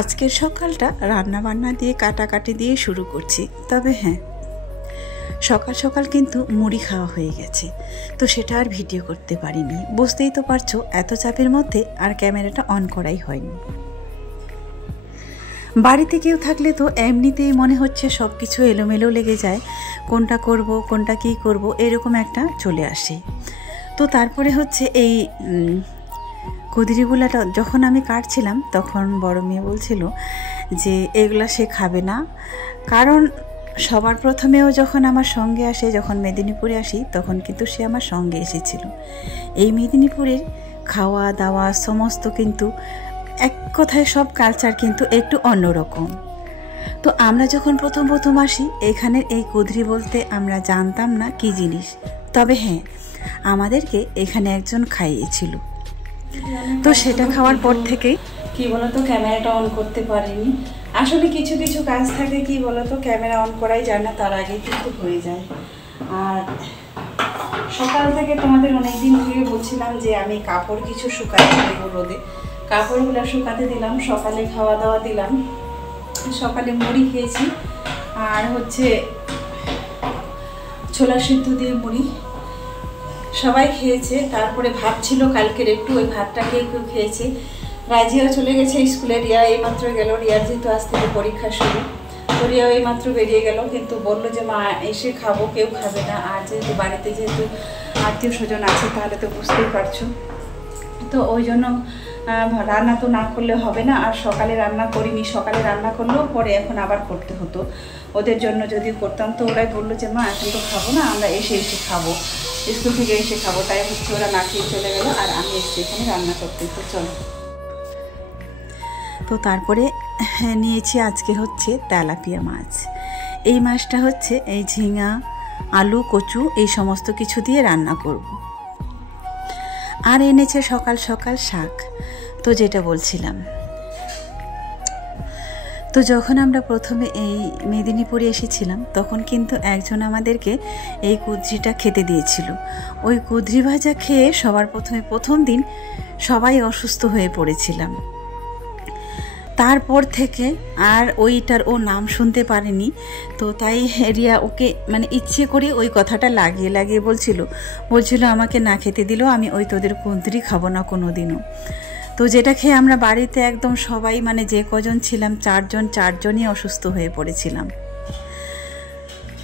আজকের সকালটা রান্না বান্না দিয়ে কাটাকাটি দিয়ে শুরু করছি। তবে হ্যাঁ, সকাল সকাল কিন্তু মুড়ি খাওয়া হয়ে গেছে, তো সেটা আর ভিডিও করতে পারিনি। বুঝতেই তো পারছো, এত চাপের মধ্যে আর ক্যামেরাটা অন করাই হয়নি। বাড়িতে কেউ থাকলে তো এমনিতেই মনে হচ্ছে সব কিছু এলোমেলো লেগে যায়, কোনটা করব কোনটা কী করব এরকম একটা চলে আসে। তো তারপরে হচ্ছে এই কুদরিগুলাটা যখন আমি কাটছিলাম তখন বড় মেয়ে বলছিল যে এগুলা সে খাবে না, কারণ সবার প্রথমেও যখন আমার সঙ্গে আসে, যখন মেদিনীপুরে আসি তখন কিন্তু সে আমার সঙ্গে এসেছিল। এই মেদিনীপুরের খাওয়া দাওয়া সমস্ত কিন্তু এক কথায় সব কালচার কিন্তু একটু অন্যরকম। তো আমরা যখন প্রথম আসি এখানের এই কুদরি বলতে আমরা জানতাম না কি জিনিস। তবে হ্যাঁ, আমাদেরকে এখানে একজন খাইয়েছিল, তো সেটা খাওয়ার পর থেকে কি বলতো ক্যামেরাটা অন করতে পারিনি। আসলে কিছু কিছু কাজ থাকে কি বলতো ক্যামেরা অন করাই যায় না, তার আগেই কিন্তু হয়ে যায়। আর সকাল থেকে তোমাদের অনেকদিন থেকে বলছিলাম যে আমি কাপড় কিছু শুকাতে দেবো রোদে, কাপড়গুলো শুকাতে দিলাম। সকালে খাওয়া দাওয়া দিলাম, সকালে মুড়ি খেয়েছি আর হচ্ছে ছোলা সিদ্ধ দিয়ে মুড়ি সবাই খেয়েছে। তারপরে ভাত ছিল কালকের একটু, ওই ভাতটাকে কেউ খেয়েছে। রাজিয়াও চলে গেছে স্কুলে, রিয়া এইমাত্র গেল। রিয়ার যেহেতু আজ থেকে পরীক্ষা শুরু, তো রিয়াও এইমাত্র বেরিয়ে গেল, কিন্তু বললো যে মা এসে খাবো, কেউ খাবে না। আর যেহেতু বাড়িতে যেহেতু আত্মীয় স্বজন আছে তাহলে তো বুঝতেই পারছো, তো ওই জন্য রান্না তো না করলে হবে না। আর সকালে রান্না করিনি, সকালে রান্না করলেও পরে এখন আবার করতে হতো। ওদের জন্য যদি করতাম তো ওরাই বললো যে মা এখন তো খাবো না, আমরা এসে খাবো, স্কুল থেকে এসে খাবো। তাই হচ্ছে ওরা না খেয়ে চলে গেলো আর আমি এসে এখানে রান্না করতে। তো চলো, তো তারপরে নিয়েছি আজকে হচ্ছে তেলাপিয়া মাছ। এই মাছটা হচ্ছে এই ঝিঙা আলু কচু এই সমস্ত কিছু দিয়ে রান্না করব। আর এনেছে সকাল সকাল শাক। তো যেটা বলছিলাম, তো যখন আমরা প্রথমে এই মেদিনীপুরে এসেছিলাম তখন কিন্তু একজন আমাদেরকে এই কুদরিটা খেতে দিয়েছিল। ওই কুদরি ভাজা খেয়ে সবার প্রথম দিন সবাই অসুস্থ হয়ে পড়েছিলাম। তারপর থেকে আর ওইটার ও নাম শুনতে পারেনি, তো তাই রিয়া ওকে মানে ইচ্ছে করে ওই কথাটা লাগিয়ে বলছিল আমাকে না খেতে দিল, আমি ওই তোদের কুদরি খাবো না কোনো দিনও। তো যেটা খেয়ে আমরা বাড়িতে একদম সবাই মানে যে কজন ছিলাম চারজনই অসুস্থ হয়ে পড়েছিলাম।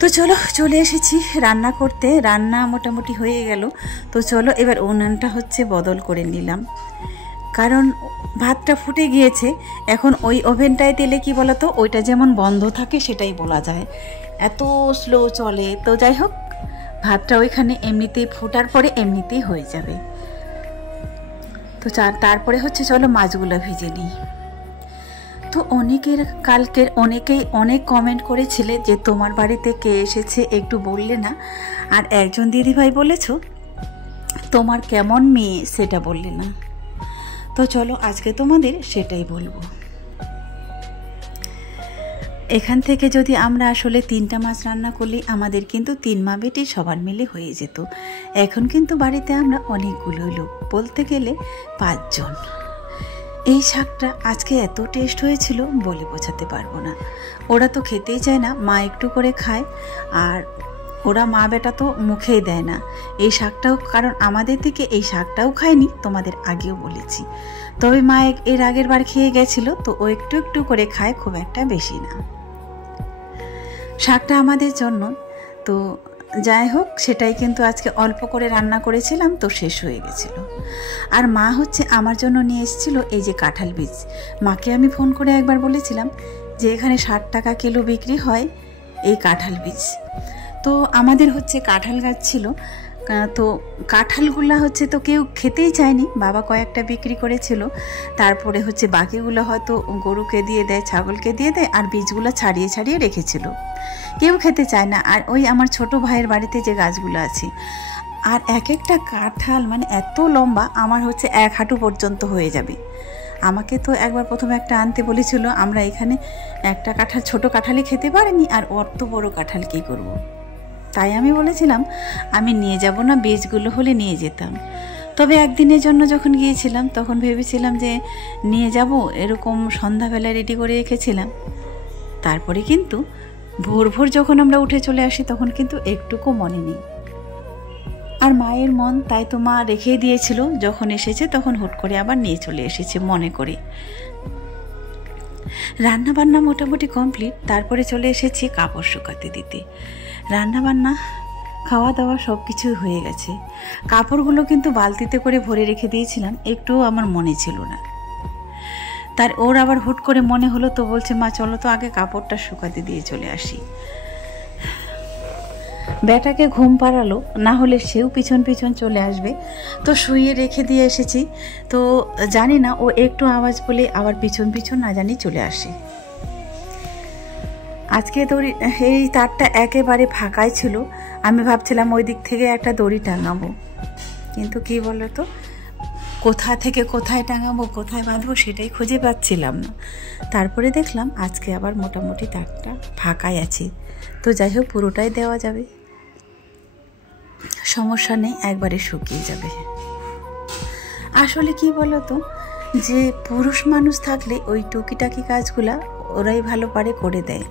তো চলো চলে এসেছি রান্না করতে, রান্না মোটামুটি হয়ে গেল। তো চলো এবার উনানটা হচ্ছে বদল করে নিলাম, কারণ ভাতটা ফুটে গিয়েছে। এখন ওই ওভেনটায় দিলে কি বলতো ওইটা যেমন বন্ধ থাকে সেটাই বলা যায়, এত স্লো চলে। তো যাই হোক, ভাতটা ওইখানে এমনিতেই ফোটার পরে এমনিতেই হয়ে যাবে। তো তারপরে হচ্ছে চলো মাছগুলো ভেজে নিই। তো অনেকেই অনেক কমেন্ট করেছিলে যে তোমার বাড়িতে কে এসেছে একটু বললে না, আর একজন দিদিভাই বলেছো তোমার কেমন মেয়ে সেটা বললে না। তো চলো আজকে তোমাদের সেটাই বলবো। এখান থেকে যদি আমরা আসলে 3টা মাছ রান্না করলে আমাদের কিন্তু 3 মা বেটি সবার মিলে হয়ে যেত। এখন কিন্তু বাড়িতে আমরা অনেকগুলো লোক, বলতে গেলে 5 জন। এই শাকটা আজকে এত টেস্ট হয়েছিল বলে বোঝাতে পারবো না। ওরা তো খেতেই চায় না, মা একটু করে খায়, আর ওরা মা বেটা তো মুখেই দেয় না এই শাকটাও, কারণ আমাদের থেকে এই শাকটাও খায়নি, তোমাদের আগেও বলেছি। তবে মা এর আগের বার খেয়ে গেছিল, তো ও একটু একটু করে খায়, খুব একটা বেশি না। শাকটা আমাদের জন্য, তো যাই হোক সেটাই কিন্তু আজকে অল্প করে রান্না করেছিলাম, তো শেষ হয়ে গেছিল। আর মা হচ্ছে আমার জন্য নিয়ে এসেছিল এই যে কাঁঠাল বীজ। মাকে আমি ফোন করে একবার বলেছিলাম যে এখানে 60 টাকা কিলো বিক্রি হয় এই কাঁঠাল বীজ। তো আমাদের হচ্ছে কাঁঠাল গাছ ছিল, তো কাঁঠালগুলো হচ্ছে তো কেউ খেতেই চায়নি, বাবা কয়েকটা বিক্রি করেছিল। তারপরে হচ্ছে বাকিগুলো হয়তো গরুকে দিয়ে দেয়, ছাগলকে দিয়ে দেয়, আর বীজগুলো ছাড়িয়ে রেখেছিল, কেউ খেতে চায় না। আর ওই আমার ছোট ভাইয়ের বাড়িতে যে গাছগুলো আছে, আর এক একটা কাঁঠাল মানে এত লম্বা, আমার হচ্ছে 1 হাঁটু পর্যন্ত হয়ে যাবে। আমাকে তো একবার প্রথমে একটা আনতে বলেছিল, আমরা এখানে একটা কাঁঠাল ছোট কাঁঠালই খেতে পারিনি, আর অত বড় কাঁঠাল কী করব। তাই আমি বলেছিলাম আমি নিয়ে যাব না, বীজগুলো হলে নিয়ে যেতাম। তো তবে একদিনের জন্য যখন গিয়েছিলাম তখন ভেবেছিলাম যে নিয়ে যাব, এরকম সন্ধ্যাবেলায় রেডি করে রেখেছিলাম। তারপরে কিন্তু ভোর ভোর যখন আমরা উঠে চলে আসি তখন কিন্তু একটুকু মনে নেই। আর মায়ের মন তাই তো মা রেখেই দিয়েছিল, যখন এসেছে তখন হুট করে আবার নিয়ে চলে এসেছে মনে করে। রান্না বান্না মোটামুটি কমপ্লিট, তারপরে চলে এসেছি কাপড় শুকাতে দিতে। রান্না বান্না খাওয়া দাওয়া সব কিছু হয়ে গেছে। কাপড়গুলো কিন্তু বালতিতে করে ভরে রেখে দিয়েছিলাম, একটুও আমার মনে ছিল না। তার ওর আবার হুট করে মনে হলো, তো বলছে মা চলো তো আগে কাপড়টা শুকাতে দিয়ে চলে আসি। বেটাকে ঘুম পাড়ালো, না হলে সেও পিছন পিছন চলে আসবে, তো শুইয়ে রেখে দিয়ে এসেছি। তো জানি না ও একটু আওয়াজ বলে আবার পিছন পিছন না জানি চলে আসে। আজকে দড়ি, এই তারটা একেবারে ফাঁকাই ছিল। আমি ভাবছিলাম ওই দিক থেকে একটা দড়ি টাঙাবো, কিন্তু কি বলো তো, কোথা থেকে কোথায় টাঙাবো, কোথায় বাঁধবো সেটাই খুঁজে পাচ্ছিলাম না। তারপরে দেখলাম আজকে আবার মোটামুটি তারটা ফাঁকাই আছে, তো যাই হোক পুরোটাই দেওয়া যাবে, সমস্যা নেই, একবারে শুকিয়ে যাবে। আসলে কি বলো তো, যে পুরুষ মানুষ থাকলে ওই টুকিটাকি কাজগুলা ওরাই ভালো পারে করে দেয়।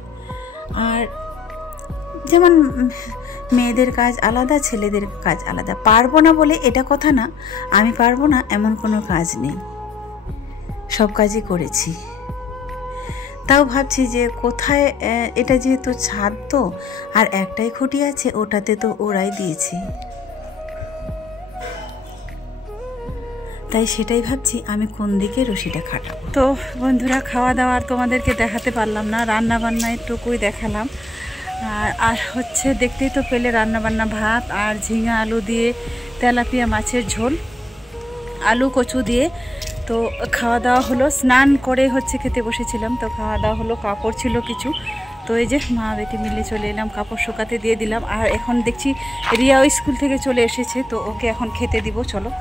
আর যেমন মেয়েদের কাজ আলাদা, ছেলেদের কাজ আলাদা। পারবো না বলে এটা কথা না, আমি পারবো না এমন কোনো কাজ নেই, সব কাজই করেছি। তাও ভাবছি যে কোথায়, এটা যেহেতু ছাদ তো, আর একটাই খুঁটি আছে, ওটাতে তো ওরাই দিয়েছে, তাই সেটাই ভাবছি আমি কোন দিকে রশিটা খাটাবো। তো বন্ধুরা, খাওয়া দাওয়া আর তোমাদেরকে দেখাতে পারলাম না, রান্না বান্না একটুকুই দেখালাম। আর হচ্ছে দেখতেই তো পেলে রান্না বান্না, ভাত আর ঝিঙা আলু দিয়ে তেলাপিয়া মাছের ঝোল, আলু কচু দিয়ে। তো খাওয়া দাওয়া হলো, স্নান করে হচ্ছে খেতে বসেছিলাম, তো খাওয়া দাওয়া হলো। কাপড় ছিল কিছু, তো এই যে মা বেটি মিলে চলে এলাম, কাপড় শুকাতে দিয়ে দিলাম। আর এখন দেখছি রিয়াও স্কুল থেকে চলে এসেছে, তো ওকে এখন খেতে দিব। চলো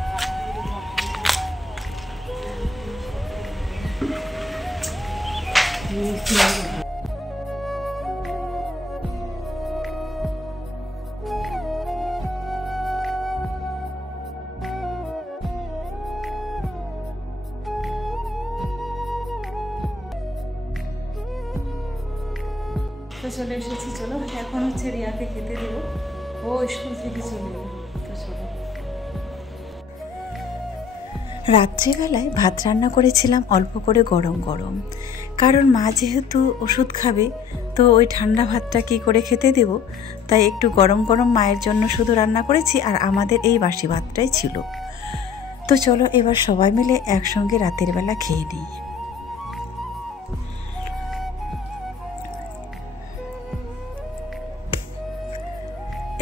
তো চলে এসেছি। চলো এখন হচ্ছে রিয়াকে খেতে দেব, ও স্কুল থেকে চলে এলো। তো চলো, রাত্রিবেলায় ভাত রান্না করেছিলাম অল্প করে গরম গরম, কারণ মা যেহেতু ওষুধ খাবে, তো ওই ঠান্ডা ভাতটা কি করে খেতে দেব, তাই একটু গরম গরম মায়ের জন্য শুধু রান্না করেছি, আর আমাদের এই বাসি ভাতটাই ছিল। তো চলো এবার সবাই মিলে একসঙ্গে রাতের বেলা খেয়ে নিই।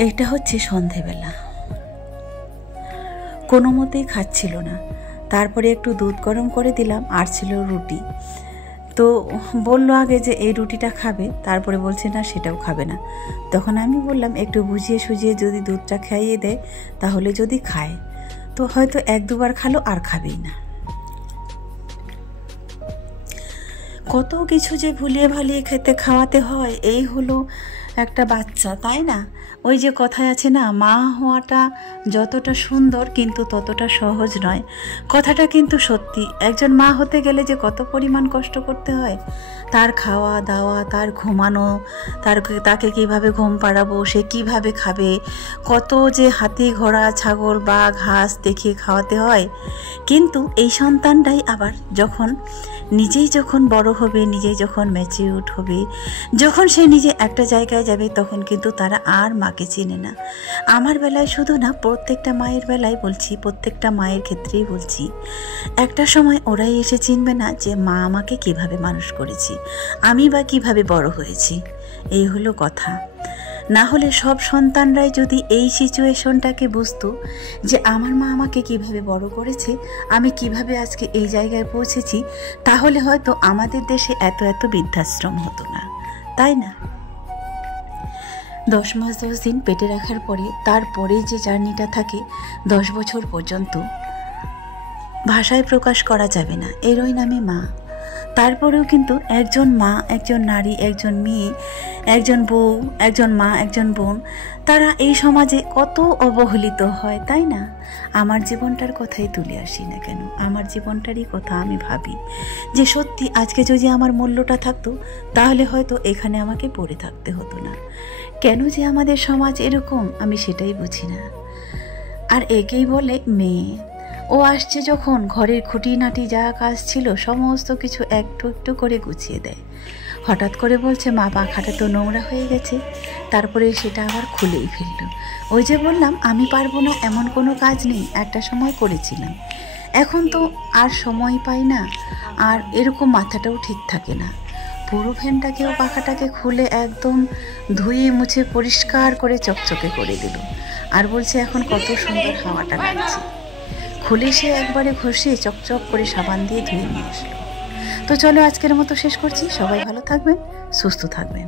এইটা হচ্ছে সন্ধেবেলা, কোনো মতেই খাচ্ছিল না। তারপরে একটু দুধ গরম করে দিলাম, আর ছিল রুটি। তো বললো আগে যে এই রুটিটা খাবে, তারপরে বলছে না সেটাও খাবে না। তখন আমি বললাম একটু বুঝিয়ে সুঝিয়ে যদি দুধটা খাইয়ে দেয় তাহলে যদি খায়, তো হয়তো এক দুবার খালো, আর খাবেই না। কত কিছু যে ভুলিয়ে ভালিয়ে খেতে খাওয়াতে হয়, এই হলো একটা বাচ্চা, তাই না? ওই যে কথায় আছে না, মা হওয়াটা যতটা সুন্দর কিন্তু ততটা সহজ নয়। কথাটা কিন্তু সত্যি। একজন মা হতে গেলে যে কত পরিমাণ কষ্ট করতে হয়, তার খাওয়া দাওয়া, তার ঘুমানো, তাকে কিভাবে ঘুম পাড়াবো, সে কিভাবে খাবে, কত যে হাতি ঘোড়া ছাগল বা ঘাস দেখিয়ে খাওয়াতে হয়। কিন্তু এই সন্তানটাই আবার নিজেই যখন বড় হবে, নিজেই যখন ম্যাচিউরড হবে, যখন সে নিজে একটা জায়গায় যাবে, তখন কিন্তু তারা আর মাকে চেনে না। আমার বেলায় শুধু না, প্রত্যেকটা মায়ের বেলায় বলছি, প্রত্যেকটা মায়ের ক্ষেত্রেই বলছি, একটা সময় ওরাই এসে চিনবে না যে মা আমাকে কিভাবে মানুষ করেছি, আমি বা কিভাবে বড় হয়েছি। এই হলো কথা। না হলে সব সন্তানরাই যদি এই সিচুয়েশনটাকে বুঝতো যে আমার মা আমাকে কিভাবে বড় করেছে, আমি কিভাবে আজকে এই জায়গায় পৌঁছেছি, তাহলে হয়তো আমাদের দেশে এত এত বৃদ্ধাশ্রম হতো না, তাই না? 10 মাস 10 দিন পেটে রাখার পরে, তারপরে যে জার্নিটা থাকে 10 বছর পর্যন্ত, ভাষায় প্রকাশ করা যাবে না। এরই নামে মা। তারপরেও কিন্তু একজন মা, একজন নারী, একজন মেয়ে, একজন বউ, একজন মা, একজন বোন, তারা এই সমাজে কত অবহেলিত হয়, তাই না? আমার জীবনটার কথাই তুলে আসি না কেন, আমার জীবনটারই কথা আমি ভাবি যে সত্যি আজকে যদি আমার মূল্যটা থাকতো তাহলে হয়তো এখানে আমাকে পড়ে থাকতে হতো না। কেন যে আমাদের সমাজ এরকম আমি সেটাই বুঝি না। আর একেই বলে মেয়ে। ও আসছে যখন ঘরের খুঁটিনাটি যা কাজ ছিল সমস্ত কিছু একটু একটু করে গুছিয়ে দেয়। হঠাৎ করে বলছে মা পাখাটা তো নোংরা হয়ে গেছে, তারপরে সেটা আবার খুলেই ফেলল। ওই যে বললাম আমি পারবো না এমন কোনো কাজ নেই, একটা সময় করেছিলাম, এখন তো আর সময় পাই না, আর এরকম মাথাটাও ঠিক থাকে না। পুরো ফ্যানটাকেও পাখাটাকে খুলে একদম ধুয়ে মুছে পরিষ্কার করে চকচকে করে দিল, আর বলছে এখন কত সুন্দর হাওয়াটা লাগছে। খুলে সে একবারে ঘষে চকচক করে সাবান দিয়ে ধুয়ে নিয়ে আসলো। তো চলো আজকের মতো শেষ করছি। সবাই ভালো থাকবেন, সুস্থ থাকবেন।